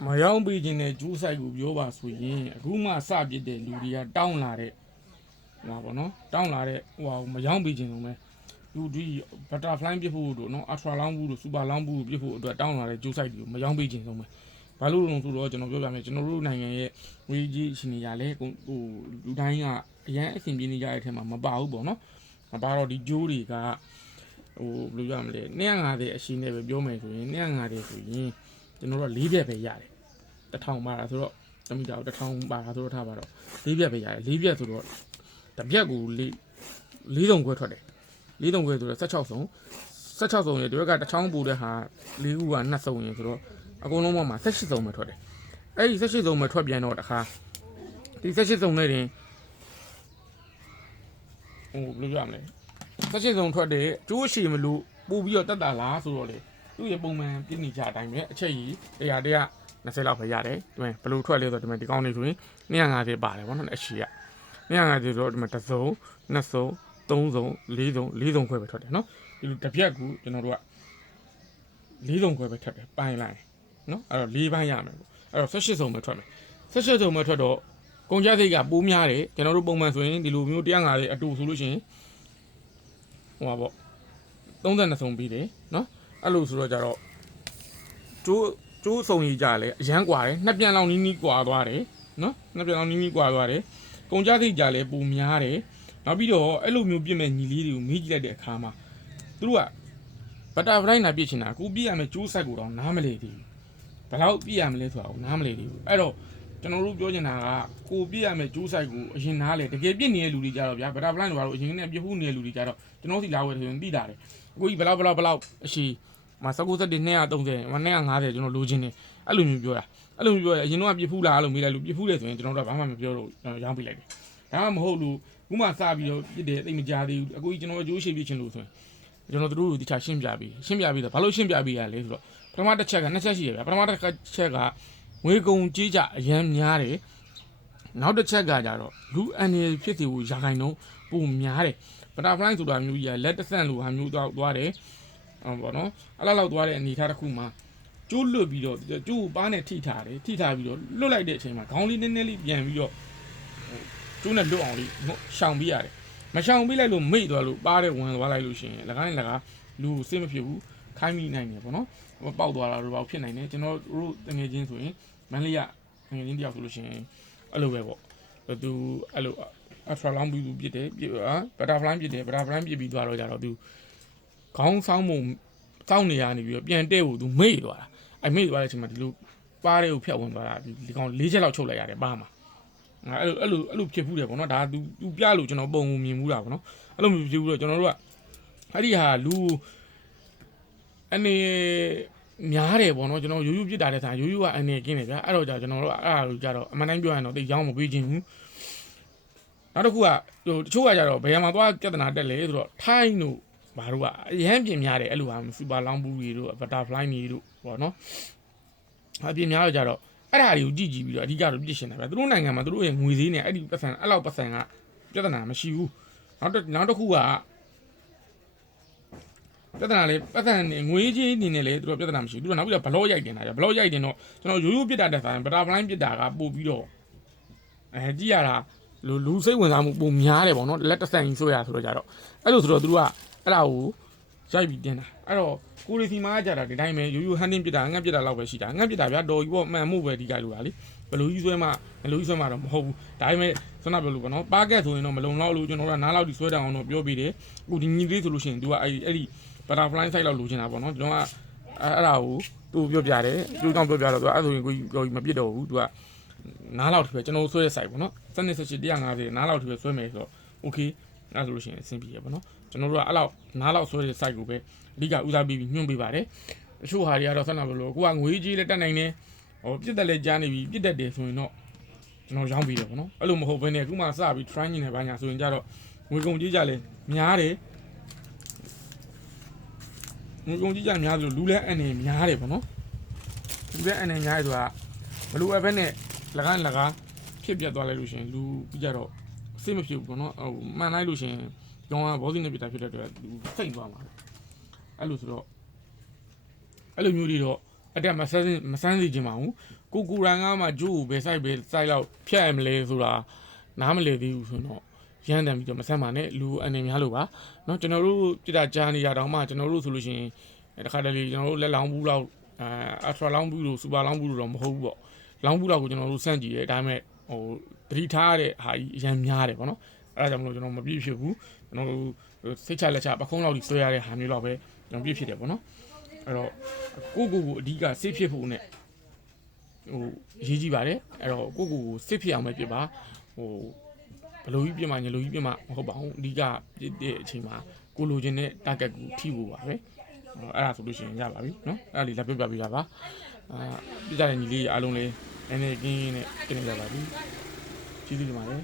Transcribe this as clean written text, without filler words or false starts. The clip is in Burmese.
မယောင်းပေးခြင်းနဲ့ကျိုးဆိုင်ကိုပြောပါဆိုရင်အခုမှစပြစ်တဲ့လူတွေကတောင်းလာတဲ့ဟိုပါနော်တောင်းလာတဲ့ဟိုမယောင်းပေးခြင်းလုံးပဲလူဒီဘတ်တာဖလိုင်းပြဖို့တို့နော်အထရာလောင်းဘူးတို့စူပါလောင်းဘူးပြဖို့အတွက်တောင်းလာတဲ့ကျိုးဆိုင်တွေကိုမယောင်းပေးခြင်းလုံးပဲဘာလို့လဲဆိုတော့ကျွန်တော်ပြောပြမယ်ကျွန်တော်တို့နိုင်ငံရဲ့ဝေးကြီးရှင်နေရလဲဟိုလူတိုင်းကအရန်အဆင်ပြေနေကြတဲ့အထက်မှာမပါဘူးပေါ့နော်မပါတော့ဒီကျိုးတွေကဟိုဘယ်လိုရမလဲ250အရှိနဲ့ပဲပြောမယ်ဆိုရင်250ဆိုရင်ကျွန်တော်တို့4ပြက်ပဲရတယ်1000ပါတာဆိုတော့တမီတာကို1000ပါတာဆိုတော့ထားပါတော့4ပြက်ပဲရတယ်4ပြက်ဆိုတော့တစ်ပြက်ကို4စုံခွဲထွက်တယ်4စုံခွဲဆိုတော့16စုံရဲ့ဒီဘက်က1000ပူတဲ့ဟာ4ခုက2စုံရင်ဆိုတော့အကုန်လုံးမှာ18စုံပဲထွက်တယ်အဲ့ဒီ18စုံပဲထွက်ပြန်တော့တခါဒီ18စုံနဲ့တင်ဟိုဘယ်လိုရမလဲ18စုံထွက်တယ်ကျိုးရှိမလို့ပို့ပြီးတော့တက်တာလားဆိုတော့လေသူ့ရဲ့ပုံမှန်ပြည့်နေကြအတိုင်းပဲအချက်ကြီး120လောက်ပဲရတယ်ဒီမှာဘယ်လိုထွက်လဲဆိုတော့ဒီမှာဒီကောင်းနေဆိုရင်250ပါတယ်ဗောနော်အရှိက250ဆိုတော့ဒီမှာ1စုံ2စုံ3စုံ4စုံခွဲပဲထွက်တယ်နော်ဒီလိုတစ်ပြက်ကိုကျွန်တော်တို့က4စုံခွဲပဲထွက်တယ်ပိုင်းလိုက်နော်အဲ့တော့4ပိုင်းရမယ်ပေါ့အဲ့တော့18စုံပဲထွက်မယ်18စုံပဲထွက်တော့ကုန်ကြစိတ်ကပိုးများတယ်ကျွန်တော်တို့ပုံမှန်ဆိုရင်ဒီလိုမျိုး150အတူဆိုလို့ရှိရင်ဟိုပါပေါ့32စုံပြီးတယ်နော်အဲ့လိုဆိုတော့ကြတော့ကျိုးစုံကြီးကြလဲအရန်กว่าတယ်နှစ်ပြန်လောက်နီးနီးกว่าသွားတယ်နော်နှစ်ပြန်လောက်နီးနီးกว่าသွားတယ်ကုန်ကြစိတ်ကြလဲပိုများတယ်နောက်ပြီးတော့အဲ့လိုမျိုးပြစ်မဲ့ညီလေးတွေကိုမေးကြည့်လိုက်တဲ့အခါမှာသူတို့ကဘတ်တာဖလိုင်းနာပြစ်ချင်တာကိုပြည့်ရမယ်ကျိုးဆက်ကိုတော့နားမလဲသေးဘူးဘယ်လောက်ပြည့်ရမလဲဆိုတာကိုနားမလဲသေးဘူးအဲ့တော့ကျွန်တော်တို့ပြောချင်တာကကိုပြည့်ရမယ်ကျိုးဆိုင်ကိုအရင်နားလေတကယ်ပြည့်နေတဲ့လူတွေကြတော့ဗျာဘတ်တာဖလိုင်းတွေကတော့အရင်နဲ့ပြည့်ဖို့နေတဲ့လူတွေကြတော့ကျွန်တော်စီလာဝယ်တယ်ဆိုရင်သိတာတယ်အခုကြီးဘလောက်အရှိမ19 230 250ကျွန်တော်လိုချင်တယ်အဲ့လိုမျိုးပြောတာအဲ့လိုမျိုးပြောရအရင်တော့ပြည့်ဖူးလားလို့မေးလိုက်လို့ပြည့်ဖူးတယ်ဆိုရင်ကျွန်တော်တို့ကဘာမှမပြောတော့ရောင်းပြလိုက်တယ်ဒါမှမဟုတ်လို့ခုမှစပြီးတော့ပြည့်တယ်တိတ်မကြသေးဘူးအခုကြီးကျွန်တော်ကျိုးရှိပြည့်ချင်လို့ဆိုရင်ကျွန်တော်တို့တခြားရှင်းပြပြီးတော့ဘာလို့ရှင်းပြပြီးရလဲဆိုတော့ပထမတစ်ချက်က2ချက်ရှိတယ်ဗျာပထမတစ်ချက်ကငွေကုန်ကြေးကြအရန်များတယ်နောက်တစ်ချက်ကကြတော့လူအန်ရဖြစ်စီကိုရာခိုင်နှုန်းပုံများတယ်ဘတ်တာဖလိုင်းဆိုတာမျိုးကြီးကလက်တဆန့်လိုဟာမျိုးသွားတယ်ပေါ့နော်အဲ့လောက်သွားတဲ့အနေထားတစ်ခုမှာကျိုးလွတ်ပြီးတော့ကျိုးပါးနဲ့ထိထားပြီးတော့လွတ်လိုက်တဲ့အချိန်မှာခေါင်းလေးနည်းနည်းလေးပြန်ပြီးတော့ကျိုးနဲ့လွတ်အောင်လေးရှောင်ပေးရတယ်မရှောင်ပေးလိုက်လို့မိတ်သွားလို့ပါးတဲ့ဝင်သွားလိုက်လို့ရှိရင်၎င်းနဲ့၎င်းလူစိတ်မဖြစ်ဘူးခိုင်းမိနိုင်တယ်ပေါ့နော်ပေါက်သွားတာတော့ဖြစ်နိုင်တယ်ကျွန်တော်တို့တငယ်ချင်းဆိုရင်မန်လေးကတငယ်ချင်းတယောက်ဆိုလို့ရှိရင်အဲ့လိုပဲပေါ့သူအဲ့လိုအထရာလောင်းပြီးပြစ်တယ်ဘတ်တာဖလိုင်းပြစ်တယ်ဘတ်တာဖလိုင်းပြစ်ပြီးသွားတော့ကြတော့သူခေါင်းဆောင်မှုစောင်းနေရနေပြီးတော့ပြန်တဲ့ကိုသူမေ့သွားတာအဲ့မေ့သွားတဲ့အချိန်မှာဒီလိုပါးတဲ့ကိုဖြတ်ဝင်သွားတာဒီကောင်4ချက်လောက်ချုပ်လိုက်ရတယ်ပါမှာအဲ့လိုဖြစ်ဘူးတယ်ပေါ့နော်ဒါသူပြလို့ကျွန်တော်ပုံမြင်မှုတာပေါ့နော်အဲ့လိုမျိုးဖြစ်ဘူးတော့ကျွန်တော်တို့ကအဲ့ဒီဟာလူအနေများတယ်ပေါ့နော်ကျွန်တော်ရိုးရိုးပြစ်တာတဲ့ဆိုင်ရိုးရိုးကအနေကင်းတယ်ဗျာအဲ့တော့ကျွန်တော်တို့အဲ့ဒါလိုကြတော့အမှန်တိုင်းပြောရင်တော့တိတ်ရောင်းမပေးခြင်းဘူးနောက်တစ်ခုကဟိုတချို့ကကြတော့ဘယ်မှာသွားပြဿနာတက်လဲဆိုတော့ထိုင်းတို့ဘာတို့ကအရန်ပြင်များတယ်အဲ့လိုဟာစူပါလောင်းဘူးတွေတို့ဘတ်တာဖလိုင်းတွေတို့ပေါ့နော်အပြင်များတော့ကြတော့အဲ့ဒါတွေကိုကြည့်ပြီးတော့အဓိကတော့ပြစ်ရှင်တာပဲသူတို့နိုင်ငံမှာသူတို့ရဲ့ငွေသေးနဲ့အဲ့ဒီပတ်စံအဲ့လောက်ပတ်စံကပြဿနာမရှိဘူးနောက်တစ်ခုကပြဿနာလေပတ်စံငွေကြီးနေနဲ့လေသူတို့ပြဿနာမရှိဘူးသူတို့နောက်ပြီးတော့ဘလော့ရိုက်တင်တာကြဘလော့ရိုက်တင်တော့ကျွန်တော်ရိုးရိုးပြစ်တာတဲ့ဆိုင်ဘတ်တာဖလိုင်းပြစ်တာကပို့ပြီးတော့ကြည့်ရတာလူစိတ်ဝင်စားမှုပုံများတယ်ပေါ့နော်လက်တဆန်ကြီးဆွဲရဆိုတော့ကြတော့အဲ့လိုဆိုတော့သူတို့ကအဲ့ဒါကိုရိုက်ပြီးတင်တာအဲ့တော့ကိုရီစီမားကြတာဒီတိုင်းပဲရိုးရိုးဟန်တင်းပြစ်တာငှက်ပြစ်တာလောက်ပဲရှိတာငှက်ပြစ်တာဗျာတော်ကြီးပေါ့မှန်မှုပဲဒီကလူကလေဘလူးကြီးဆွဲမှတော့မဟုတ်ဘူးဒါပေမဲ့ဆွမ်းနာဘလူးပေါ့နော်ပါကက်ဆိုရင်တော့မလုံလောက်လို့ကျွန်တော်ကနားလောက်ဒီဆွဲတောင်အောင်တော့ပြောပြီးတယ်အခုဒီညီသေးဆိုလို့ရှိရင် तू ကအဲ့ဒီဘတ်တာဖလိုင်းဆိုင်လောက်လိုချင်တာပေါ့နော်ကျွန်တော်ကအဲ့ဒါကိုသူပြောပြတယ်ကျိုးကြောင့်ပြောပြတော့ तू အဲ့ဆိုရင်ကိုမပြစ်တော့ဘူး तू ကနားလောက်ထိပဲကျွန်တော်ဆွဲတဲ့ site ပေါ့နော်128 150နားလောက်ထိပဲဆွဲမယ်ဆိုတော့ okay အဲ့ဆိုလို့ရှိရင်အဆင်ပြေရပေါ့နော်ကျွန်တော်တို့ကအဲ့လောက်နားလောက်ဆွဲတဲ့ site ကိုပဲအဓိကဦးစားပေးပြီးညွှန်ပေးပါတယ်တချို့ဟာတွေကတော့ဆက်လာလို့ကိုကငွေကြီးလည်းတက်နိုင်တယ်ဟိုပြစ်တက်လည်းကြားနေပြီပြစ်တက်တယ်ဆိုရင်တော့ကျွန်တော်ရောင်းပေးတယ်ပေါ့နော်အဲ့လိုမဟုတ်ဘဲနဲ့အခုမှစပြီး try နေတယ်ဘာညာဆိုရင်ကြတော့ငွေကုန်ကြီးကြလည်းများတယ်ငွေကုန်ကြီးကြများလို့လူလည်းအနေများတယ်ပေါ့နော်လူလည်းအနေများတယ်ဆိုတာမလူအပ်ဘဲနဲ့လကားဖြစ်ပြတ်သွားလိုက်လို့ရှိရင်လူပြီးကြတော့အစိတ်မဖြစ်ဘူးပေါ့နော်ဟိုမှန်လိုက်လို့ရှိရင်ကြောင်းကဘောစီနဲ့ပြတာဖြစ်တဲ့အတွက်လူစိတ်သွားမှာအဲ့လိုဆိုတော့အဲ့လိုမျိုးတွေတော့အတက်မဆန်းစီခြင်းမအောင် ကိုကူရန်ကမှဂျိုးကိုဘယ်ဆိုင်လောက်ဖြတ်ရမလဲဆိုတာနားမလည်သေးဘူးဆိုတော့ရမ်းတယ်ပြီးတော့မဆက်ပါနဲ့လူအနေများလို့ပါเนาะကျွန်တော်တို့ပြတာကြားနေရတော့မှကျွန်တော်တို့ဆိုလို့ရှိရင်တခါတလေကျွန်တော်တို့လက်လောင်းဘူးလောက်အထရာလောင်းဘူးလို့စူပါလောင်းဘူးလို့တော့မဟုတ်ဘူးပေါ့လောင်းဘူးလောက်ကိုကျွန်တော်တို့စန့်ကြည့်ရဲဒါပေမဲ့ဟိုတတိထားရတဲ့ဟာကြီးအရင်များတယ်ပေါ့နော်အဲ့ဒါကြောင့်မလို့ကျွန်တော်မပြည့်ဖြစ်ဘူးကျွန်တော်တို့စိတ်ချလက်ချပခုံးလောက်ကြီးဆွဲရတဲ့ဟာမျိုးတော့ပဲကျွန်တော်ပြည့်ဖြစ်တယ်ပေါ့နော်အဲ့တော့ကိုအဓိကစိတ်ဖြစ်ဖို့နဲ့ဟိုရေးကြည့်ပါတယ်အဲ့တော့ကိုစိတ်ဖြစ်အောင်ပဲပြပါဟိုဘလိုကြီးပြမှာညလိုကြီးပြမှာမဟုတ်ပါဘူးအဓိကပြတဲ့အချိန်မှာကိုလိုချင်တဲ့ target ကိုထိဖို့ပါပဲအဲ့ဒါဆိုလို့ရှိရင်ရပါပြီเนาะအဲ့ဒါလေးလာပြပြပေးတာပါပြကြတဲ့ညီလေးအားလုံးလေးနည်းနည်းကင်းနဲ့ပြင်နေကြပါပြီကျေးဇူးတင်ပါတယ်